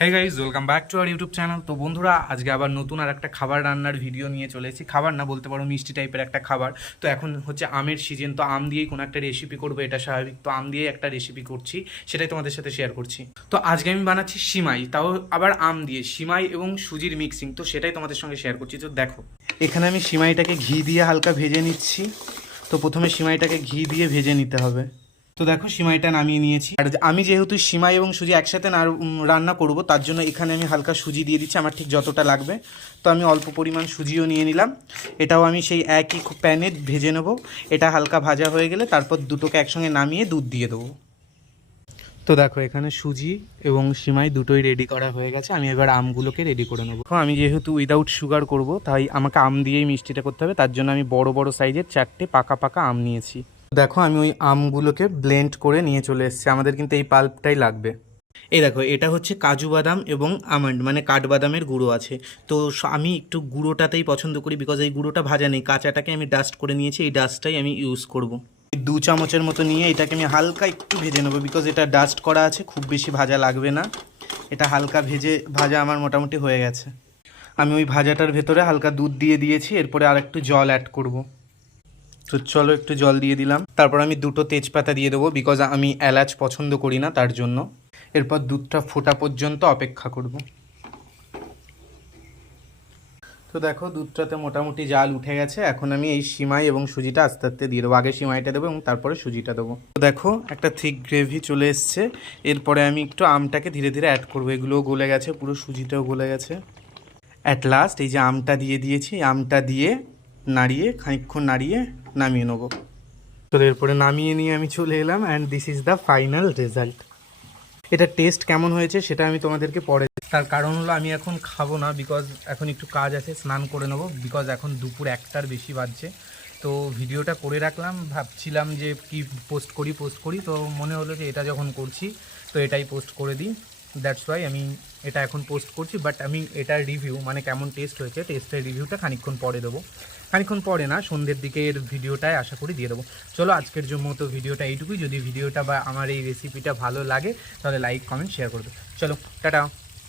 Hey guys, welcome back to our YouTube channel. তো বন্ধুরা, আজকে আবার নতুন আর একটা খাবার রান্নার ভিডিও নিয়ে চলে এসেছি। খাবার না বলতে পারো, মিষ্টি টাইপের একটা খাবার। তো এখন হচ্ছে আমের সিজন, তো আম দিয়েই কোনো একটা রেসিপি করবো, এটা স্বাভাবিক। তো আম দিয়েই একটা রেসিপি করছি, সেটাই তোমাদের সাথে শেয়ার করছি। তো আজকে আমি বানাচ্ছি সিমাই, তাও আবার আম দিয়ে। সিমাই এবং সুজির মিক্সিং, তো সেটাই তোমাদের সঙ্গে শেয়ার করছি। তো দেখো, এখানে আমি সিমাইটাকে ঘি দিয়ে হালকা ভেজে নিচ্ছি। তো প্রথমে সিমাইটাকে ঘি দিয়ে ভেজে নিতে হবে। তো দেখো, সিমাইটা নামিয়ে নিয়েছি। আর আমি যেহেতু সিমাই এবং সুজি একসাথে না রান্না করব, তার জন্য এখানে আমি হালকা সুজি দিয়ে দিচ্ছি, আমার ঠিক যতটা লাগবে। তো আমি অল্প পরিমাণ সুজিও নিয়ে নিলাম। এটাও আমি সেই একই প্যানে ভেজে নেব। এটা হালকা ভাজা হয়ে গেলে তারপর দুটোকে একসঙ্গে নামিয়ে দুধ দিয়ে দেবো। তো দেখো, এখানে সুজি এবং সিমাই দুটোই রেডি করা হয়ে গেছে। আমি এবার আমগুলোকে রেডি করে নেবো। আমি যেহেতু উইদাউট সুগার করব, তাই আমাকে আম দিয়েই মিষ্টিটা করতে হবে। তার জন্য আমি বড় বড় সাইজের 4টে পাকা পাকা আম নিয়েছি। দেখো, আমি ওই আমগুলোকে ব্লেন্ড করে নিয়ে চলে এসেছি। আমাদের কিন্তু এই পাল্পটাই লাগবে। এই দেখো, এটা হচ্ছে কাজু বাদাম এবং আমন্ড, মানে কাঠবাদামের গুঁড়ো আছে। তো আমি একটু গুঁড়োটাতেই পছন্দ করি, বিকজ এই গুঁড়োটা ভাজা নেই, কাঁচাটাকে আমি ডাস্ট করে নিয়েছি। এই ডাস্টটাই আমি ইউজ করব। 2 চামচের মতো নিয়ে এটাকে আমি হালকা একটু ভেজে নেবো, বিকজ এটা ডাস্ট করা আছে, খুব বেশি ভাজা লাগবে না। এটা হালকা ভাজা আমার মোটামুটি হয়ে গেছে। আমি ওই ভাজাটার ভেতরে হালকা দুধ দিয়ে দিয়েছি, এরপরে আর একটু জল অ্যাড করব। তো চলো, একটু জল দিয়ে দিলাম। তারপর আমি 2টো তেজপাতা দিয়ে দেবো, বিকজ আমি এলাচ পছন্দ করি না, তার জন্য। এরপর দুধটা ফোটা পর্যন্ত অপেক্ষা করব। তো দেখো, দুধটাতে মোটামুটি জাল উঠে গেছে। এখন আমি এই সিমাই এবং সুজিটা আস্তে আস্তে দিয়ে দেবো। আগে সিমাইটা দেবো এবং তারপরে সুজিটা দেবো। তো দেখো, একটা থিক গ্রেভি চলে এসছে। এরপরে আমি একটু আমটাকে ধীরে ধীরে অ্যাড করবো। এগুলোও গলে গেছে, পুরো সুজিটাও গলে গেছে। অ্যাট লাস্ট এই যে আমটা দিয়ে দিয়েছি, আমটা দিয়ে নাড়িয়ে খানিকক্ষণ নাড়িয়ে নামিয়ে নেবো। তো এরপরে নামিয়ে নিয়ে আমি চলে এলাম, and this is the final result. এটা টেস্ট কেমন হয়েছে সেটা আমি তোমাদেরকে পরে। তার কারণ হলো, আমি এখন খাবো না, বিকজ এখন একটু কাজ আছে, স্নান করে নেবো। বিকজ এখন দুপুর 1টার বেশি বাজছে। তো ভিডিওটা করে রাখলাম, ভাবছিলাম যে কি পোস্ট করি, তো মনে হলো যে এটা যখন করছি তো এটাই পোস্ট করে দিই। দ্যাটস ওয়াই আমি এটা এখন পোস্ট করছি। বাট আমি এটার রিভিউ, মানে কেমন টেস্ট হয়েছে, টেস্টের রিভিউটা খানিকক্ষণ পরে দেবো। খানিকক্ষণ পরে না, সন্ধ্যের দিকে এর ভিডিওটায় আশা করি দিয়ে দেবো। চলো, আজকের মতো ভিডিওটা এইটুকুই। যদি ভিডিওটা বা আমার এই রেসিপিটা ভালো লাগে, তাহলে লাইক, কমেন্ট, শেয়ার করবে। চলো, টাটা।